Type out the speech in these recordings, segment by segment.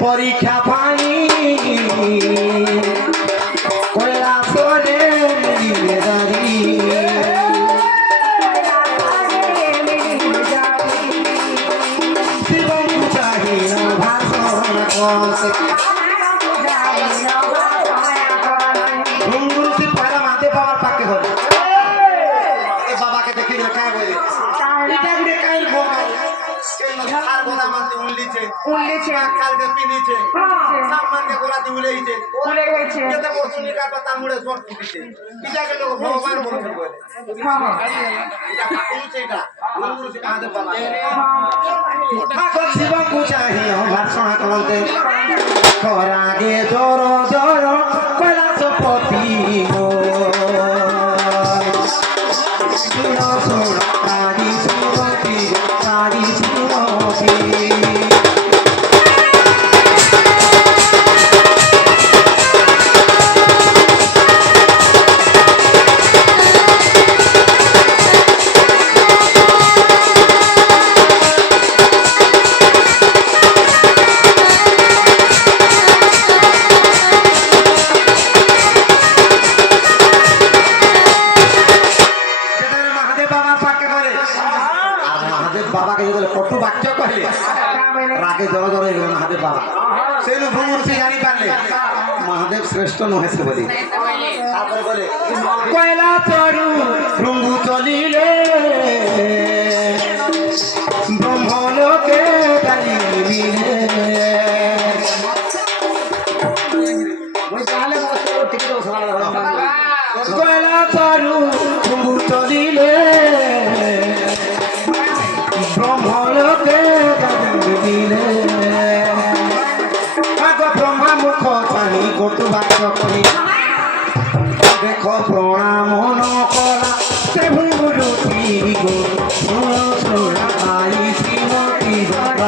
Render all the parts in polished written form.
পরীক্ষা পানি কয়লা সরে বাবাকে দেখি উল্লেছে কালকে পিনিছে সামনে গোলাতে উলেইছে যেতে বসুনি কাটা তামুড়ে জট ফুটিছে এটাকে লোক ভগবান বলছে বলে এটা কোনছে এটা গুরু সে কাঁদে বাবা ঠাকুর শিব পূজাহি ভাষণা করতে করাগে জোর জোর কৈলাস পতি গো শুনো শুনো কারি শুনতি কারি শুনতি বাবাকে যদি কটু বাক্য কহিলে রাগে জল জল হয়ে গেল মহাদেব বাবা সেই ভ্রমণ সে জানি পারলে মহাদেব শ্রেষ্ঠ নহে সে বলি তারপরে বলে কয়লা চরু ভৃঙ্গু চলিলে ব্রহ্মলোকে গালিলে কয়লা চরু ভৃঙ্গু চলিলে ব্রহ্মলোকে দিলে ব্রহ্মা মুখ চাহি কটু বাক্য করি দেখ প্রণাম ন করা সে ভুরুতি গো আই শ্রীমতী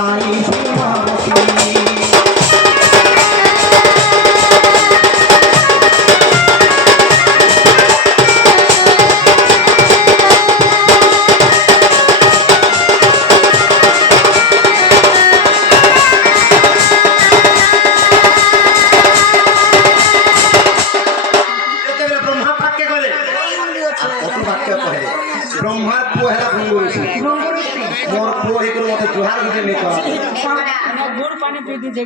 আই শ্রীমতী ব্রহ্মার পুଅ ହେଲା ଭୃଙ୍ଗୁ ଋଷି ମୋର ପୁଅ ହେଇକରି ମତେ ଜୁହାର ଗୋଟେ ନେଇ କହ गुड़ पानी पी दीजिए